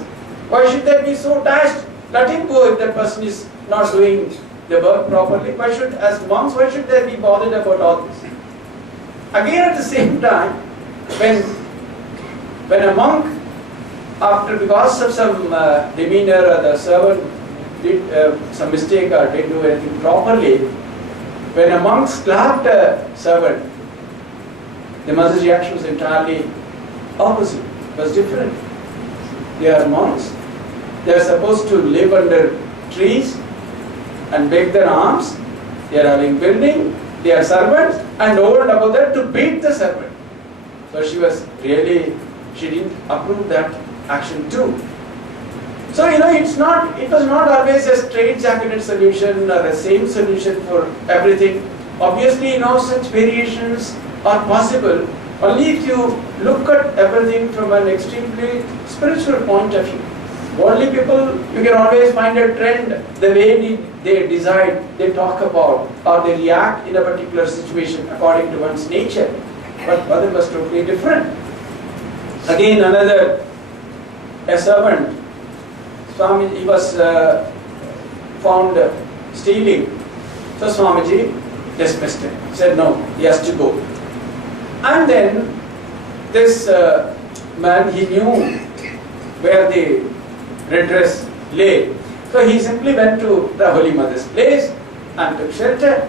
Why should they be so dashed? Let him go if that person is not doing the work properly. As monks, why should they be bothered about all this? Again, at the same time, when a monk, because of some demeanor, or the servant did some mistake or didn't do anything properly, when a monk slapped a servant, the Mother's reaction was entirely opposite. It was different. They are monks. They are supposed to live under trees and beg their alms. They are having building. They are servants, and told about that to beat the serpent. So she didn't approve that action too. So it was not always a straight-jacketed solution or a same solution for everything. Obviously, such variations are possible only if you look at everything from an extremely spiritual point of view. Worldly people, you can always find a trend, the way they decide, they talk about, or they react in a particular situation according to one's nature. But Mother was totally different. Again, a servant, Swami, he was found stealing. So Swamiji dismissed him, said no, he has to go. And then this man, he knew where the redress lay. So he simply went to the Holy Mother's place and took shelter.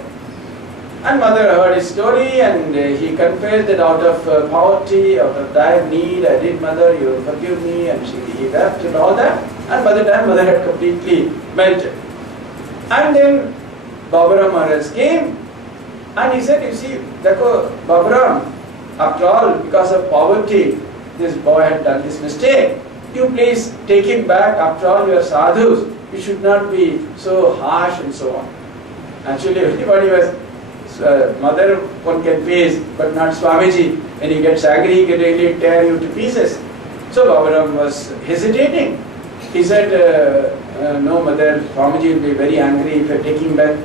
And Mother heard his story, and he confessed that out of poverty, out of dire need, I did, Mother, you forgive me, and he wept and all that. And by the time Mother had completely melted. And then Baburam Maharaj came, and he said, you see, Dako, Baburam, after all, because of poverty, this boy had done this mistake. You please take him back, after all you are sadhus, you should not be so harsh and so on. Actually, everybody was, Mother one can face, but not Swamiji. When he gets angry, he can really tear you to pieces. So Baburam was hesitating. He said, no Mother, Swamiji will be very angry if I take him back.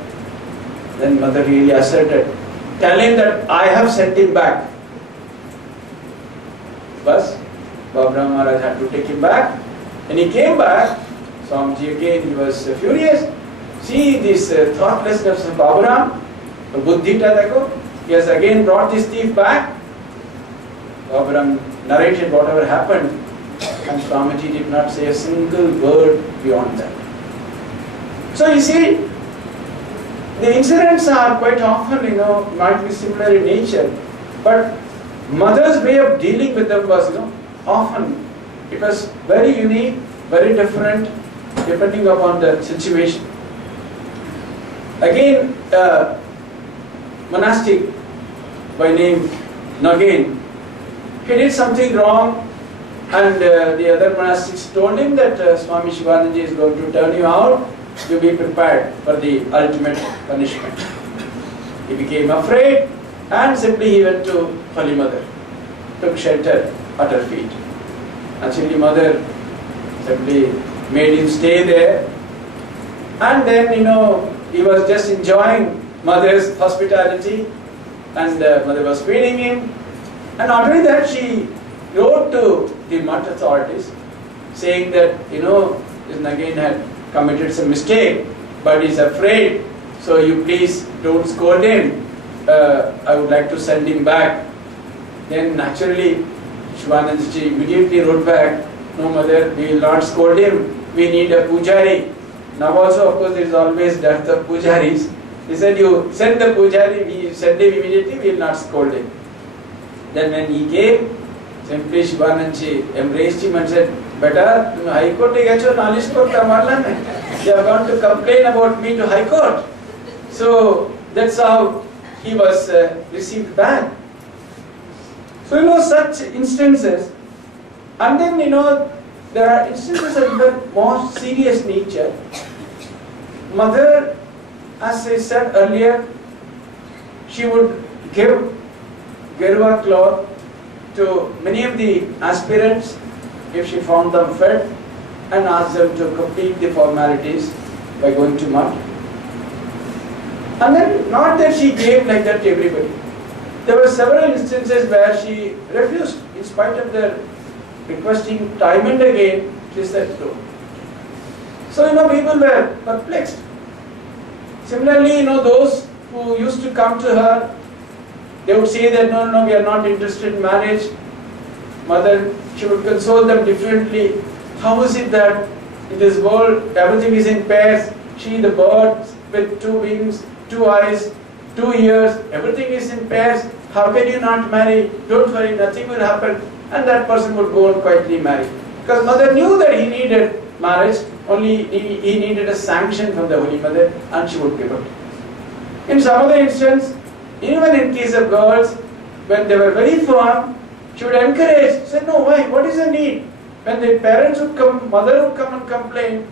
Then Mother really asserted, tell him that I have sent him back. But Baburam Maharaj had to take him back. When he came back, Swamiji again, he was furious. See this thoughtlessness of Baburam, Buddhita Dako, he has again brought this thief back. Baburam narrated whatever happened, and Swamiji did not say a single word beyond that. So you see, the incidents are quite often, might be similar in nature, but Mother's way of dealing with them was, often, it was very unique, very different, depending upon the situation. Again, monastic by name Nagain, he did something wrong, and the other monastics told him that Swami Shivanandaji is going to turn you out, you be prepared for the ultimate punishment. He became afraid, and simply he went to Holy Mother, took shelter at her feet. Actually, Mother simply made him stay there, and then he was just enjoying Mother's hospitality, and Mother was feeding him. And not only that, she wrote to the Mutt authorities saying that this Nagain had committed some mistake, but he's afraid, so you please don't scold him. I would like to send him back. Then naturally Shivanandaji immediately wrote back, no Mother, we will not scold him, we need a pujari. Now also, of course, there is always dearth of pujaris. He said, you send the pujari, we send him immediately, we will not scold him. Then when he came, simply Shivanandaji embraced him and said, Beta, High Court they are going to complain about me to High Court. So that's how he was received back. So such instances. And then there are instances of even more serious nature. Mother, as I said earlier, she would give Gerua cloth to many of the aspirants if she found them fit, and asked them to complete the formalities by going to Mutt. And then, not that she gave like that to everybody. There were several instances where she refused, in spite of their requesting time and again, she said no. So, people were perplexed. Similarly, those who used to come to her, they would say that no, we are not interested in marriage. Mother, she would console them differently. How is it that in this world everything is in pairs? She, the bird with two wings, two eyes, 2 ears, everything is in pairs. How can you not marry? Don't worry, nothing will happen. And that person would go and quietly marry. Because Mother knew that he needed marriage, only he needed a sanction from the Holy Mother, and she would give it. In some other instance, Even in case of girls, when they were very firm, she would encourage, say, no, why, what is the need? When the parents would come, mother would come and complain,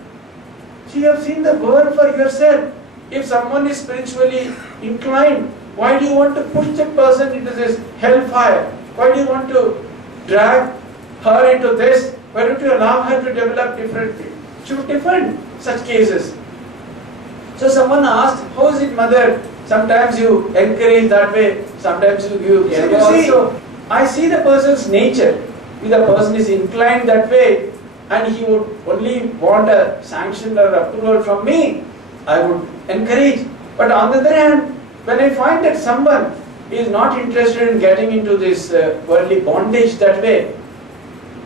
she have seen the world for yourself. If someone is spiritually inclined, why do you want to push that person into this hellfire? Why do you want to drag her into this? Why don't you allow her to develop differently? She would defend such cases. So someone asked, how is it, mother? Sometimes you encourage that way, sometimes you give. Yeah, You see, I see the person's nature. If the person is inclined that way, and he would only want a sanction or approval from me, I would encourage. But on the other hand, when I find that someone is not interested in getting into this worldly bondage that way,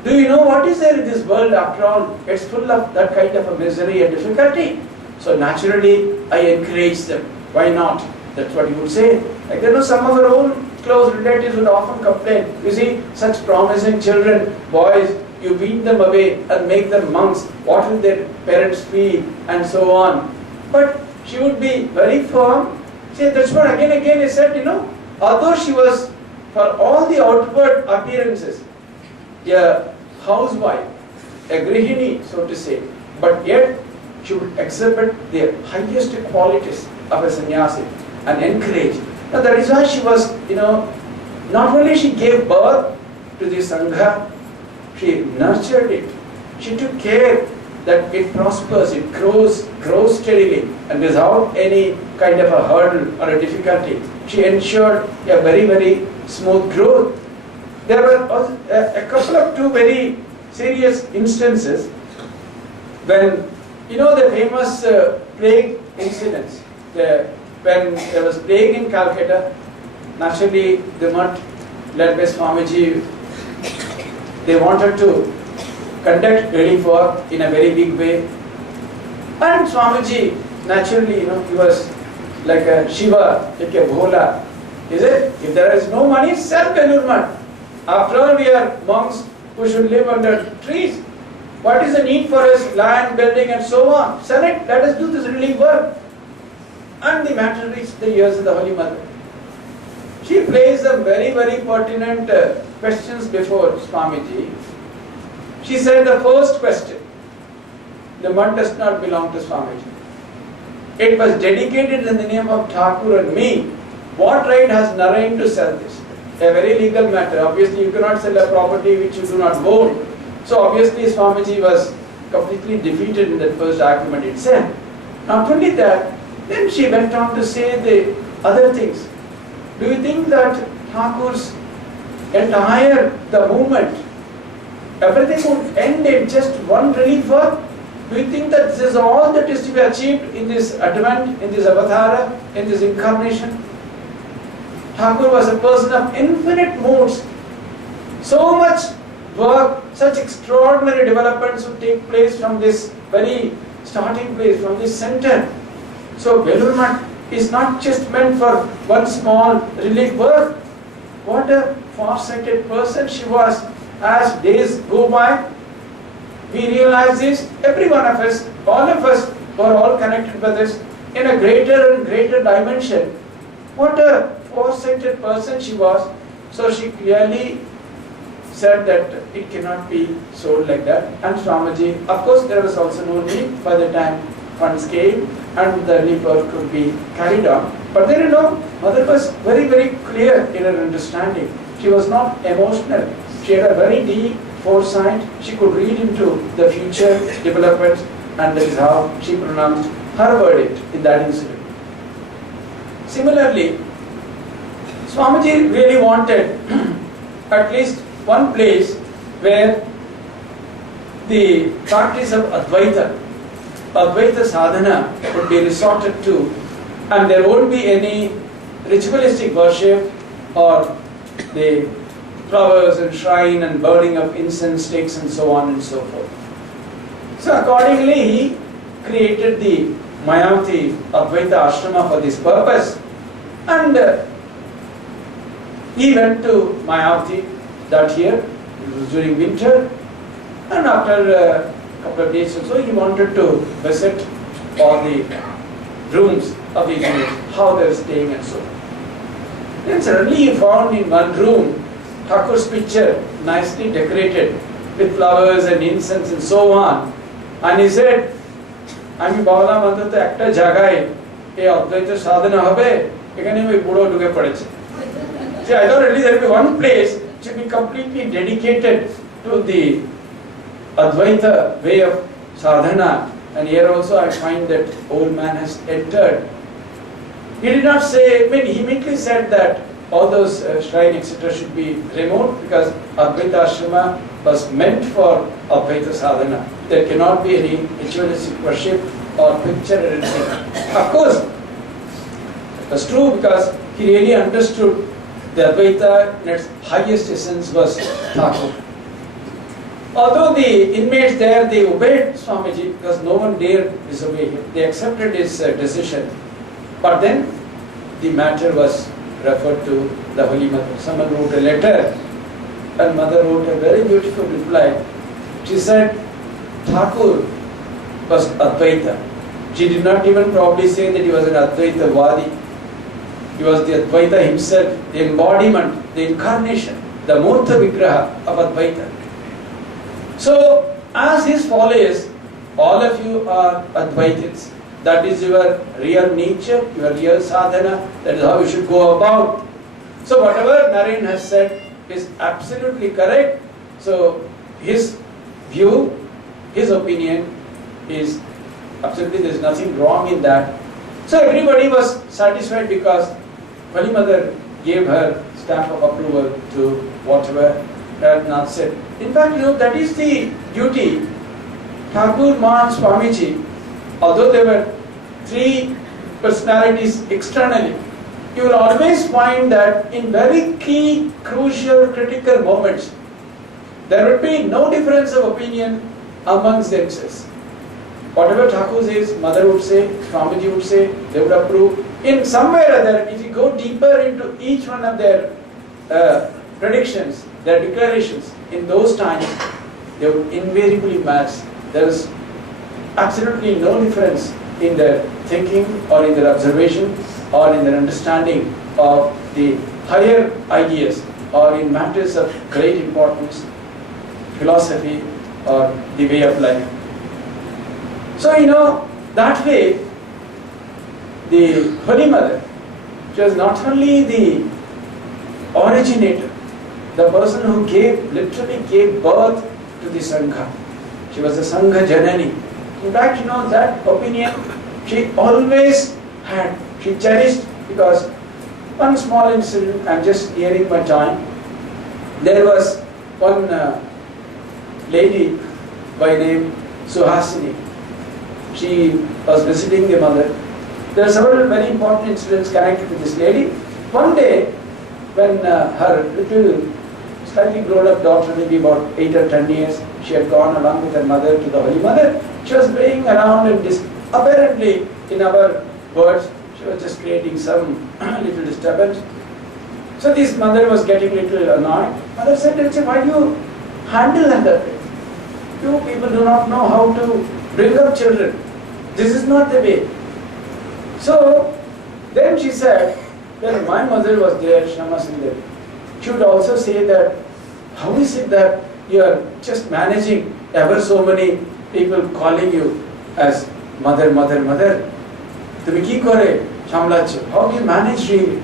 do you know what is there in this world after all? It's full of that kind of a misery and difficulty. So naturally, I encourage them. Why not? That's what you would say. Like some of our own close relatives would often complain. You see, such promising children, boys, you beat them away and make them monks. What will their parents feel? And so on. But she would be very firm. See, that's what again I said, although she was, for all the outward appearances, a housewife, a grihini, so to say, but yet she would exhibit the highest qualities of a sannyasi and encourage. Now that is why she was, not only she gave birth to the sangha, she nurtured it. She took care that it prospers, it grows steadily and without any kind of a hurdle or a difficulty. She ensured a very, very smooth growth. There were a couple of two very serious instances when, the famous plague incidents. When there was plague in Calcutta, naturally the mutt led by Swamiji, they wanted to conduct relief work in a very big way. And Swamiji, naturally, he was like a Shiva, like a Bhola. Is it? If there is no money, sell Belur Mutt. After all, we are monks who should live under trees. What is the need for us? Land, building and so on. Sell it, let us do this relief work. And the matter reached the ears of the Holy Mother. She placed some very, very pertinent questions before Swamiji. She said the first question, the mutt does not belong to Swamiji. It was dedicated in the name of Thakur and me. What right has Narayan to sell this? A very legal matter. Obviously you cannot sell a property which you do not own. So obviously Swamiji was completely defeated in that first argument itself. Not only that, then she went on to say the other things. Do you think that Thakur's entire, the movement, everything would end in just one relief work? Do you think that this is all that is to be achieved in this advent, in this avatara, in this incarnation? Thakur was a person of infinite moods. So much work, such extraordinary developments would take place from this very starting place, from this center. So Belur Mutt is not just meant for one small relief work. What a far-sighted person she was. As days go by, we realize this, every one of us, all of us were all connected with this in a greater and greater dimension. What a far-sighted person she was. So she clearly said that it cannot be sold like that. And Swamiji, of course there was also no need by the time funds came and the relief work could be carried on. But then Mother was very, very clear in her understanding. She was not emotional. She had a very deep foresight. She could read into the future developments, and that is how she pronounced her verdict in that incident. Similarly, Swamiji really wanted at least one place where the practice of Advaita sadhana would be resorted to, and there won't be any ritualistic worship or the flowers and shrine and burning of incense sticks and so on and so forth. So accordingly he created the Mayavati Advaita Ashrama for this purpose, and he went to Mayavati that year. It was during winter, and after a couple of days or so he wanted to visit all the rooms of the Hindus, how they were staying and so on. Then suddenly he found in one room Thakur's picture, nicely decorated with flowers and incense and so on. And he said, "Ami bawla mantha to ekta jagaye e Advaita sadhana hobe ekhane oi budo ঢুকে পড়েছে." See, I thought at least there will be one place which will be completely dedicated to the Advaita way of sadhana, and here also I find that old man has entered. He did not say, he immediately said that all those shrine etc. should be removed because Advaita Ashrama was meant for Advaita sadhana. There cannot be any ritualistic worship or picture or anything. Of course, it was true because he really understood the Advaita in its highest essence was Thakur. Although the inmates there, they obeyed Swamiji because no one dared disobey him. They accepted his decision. But then the matter was referred to the Holy Mother. Someone wrote a letter and Mother wrote a very beautiful reply. She said, Thakur was Advaita. She did not even probably say that he was an Advaita Vadi. He was the Advaita himself, the embodiment, the incarnation, the Murtha Vigraha of Advaita. So, as his followers, all of you are Advaitins. That is your real nature, your real sadhana. That is how you should go about. So, whatever Naren has said is absolutely correct. So, his view, his opinion is absolutely, there is nothing wrong in that. So, everybody was satisfied because Holy Mother gave her stamp of approval to whatever Nath said. In fact, that is the duty. Thakur, Maan, Swamiji, although there were three personalities externally, you will always find that in very key, crucial, critical moments, there would be no difference of opinion amongst themselves. Whatever Thakur says, Mother would say, Swamiji would say, they would approve. In some way or other, if you go deeper into each one of their predictions, their declarations, in those times, they would invariably match. There is absolutely no difference in their thinking or in their observation or in their understanding of the higher ideas or in matters of great importance, philosophy or the way of life. So, that way, the Holy Mother, she was not only the originator, the person who literally gave birth to the Sangha. She was the Sangha Janani. In fact, that opinion she always had, she cherished, because one small incident, I'm just nearing my time. There was one lady by name Suhasini. She was visiting the mother. There are several very important incidents connected with this lady. One day, when her little, slightly grown up daughter, maybe about 8 or 10 years, she had gone along with her mother to the Holy Mother. She was playing around and apparently, in our words, she was just creating some little disturbance. So this mother was getting a little annoyed. Mother said, "Why do you handle her that way? You people do not know how to bring up children. This is not the way." So then she said, when my mother was there, Shama Sundari, she would also say that, how is it that you are just managing ever so many people calling you as mother, mother, mother? Tumi ki kore samlacho? How do you manage really?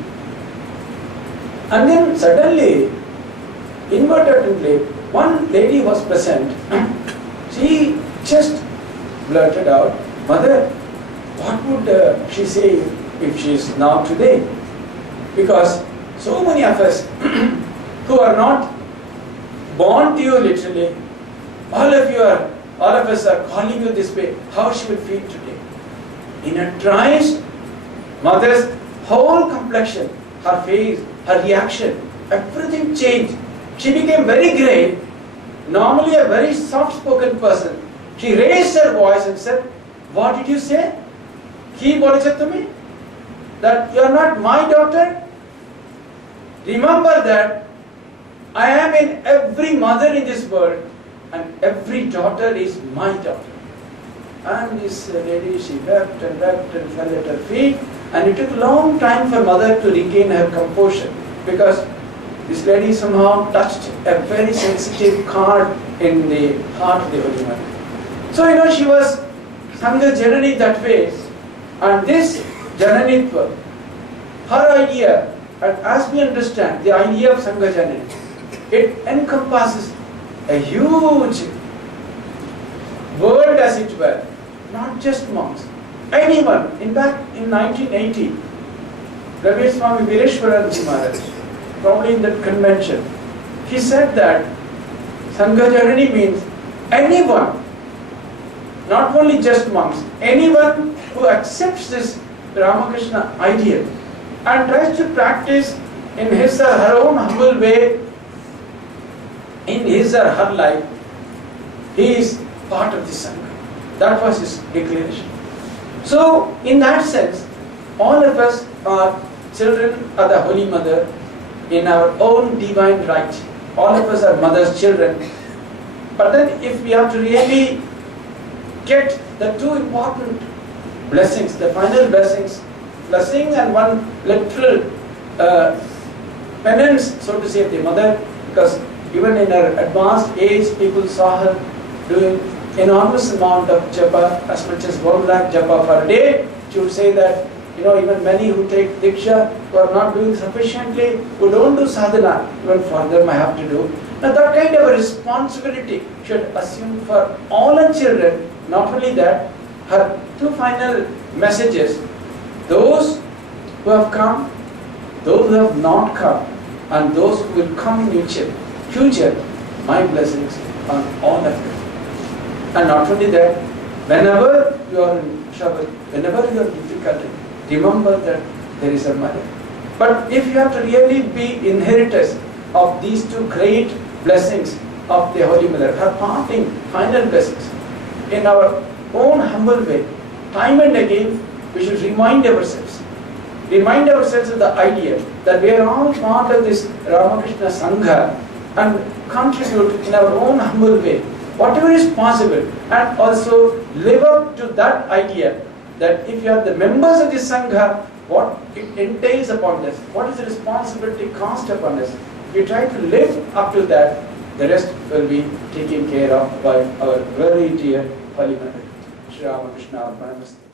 And then suddenly, inadvertently, one lady was present. She just blurted out, "Mother, what would she say if she is now today? Because so many of us who are not born to you literally, all of us are calling you this way. How she would feel today?" In a trice, mother's whole complexion, her face, her reaction, everything changed. She became very grave. Normally a very soft-spoken person. She raised her voice and said, "What did you say? Ki boleche tumi? That you are not my daughter? Remember that I am in every mother in this world and every daughter is my daughter." And this lady, she wept and fell at her feet And it took a long time for mother to regain her composure, because this lady somehow touched a very sensitive chord in the heart of the Holy Mother. So, she was Sangha Janani that way, and this Jananitva, her idea, and as we understand the idea of Sangha Janani, it encompasses a huge world, as it were, not just monks, anyone. In fact, in 1980, Ravi Swami Vireshwaranji Maharaj, probably in that convention, he said that Sangha Janani means anyone, not only just monks, anyone who accepts this Ramakrishna ideal and tries to practice in his or her own humble way, in his or her life, he is part of the Sangha. That was his declaration. So, in that sense, all of us are children of the Holy Mother in our own divine right. All of us are Mother's children. But then if we have to really get the two important blessings, the final blessings, blessing and one literal penance, so to say, of the Mother, because even in her advanced age, people saw her doing enormous amount of japa, as much as 1 lakh japa per day. She would say that, even many who take Diksha, who are not doing sufficiently, who don't do sadhana, even for them I have to do. Now that kind of a responsibility should assume for all her children. Not only that, her two final messages, those who have come, those who have not come, and those who will come in future, my blessings on all of them. And not only that, whenever you are in trouble, whenever you are in difficulty, remember that there is a Mother. But if you have to really be inheritors of these two great blessings of the Holy Mother, her parting final blessings, in our own humble way, time and again, we should remind ourselves of the idea that we are all part of this Ramakrishna Sangha, and contribute in our own humble way, whatever is possible, and also live up to that idea that if you are the members of the Sangha, what it entails upon us, what is the responsibility cast upon us. If we try to live up to that, the rest will be taken care of by our very dear Holy Mother. Shri Ramakrishna Arpanamastu.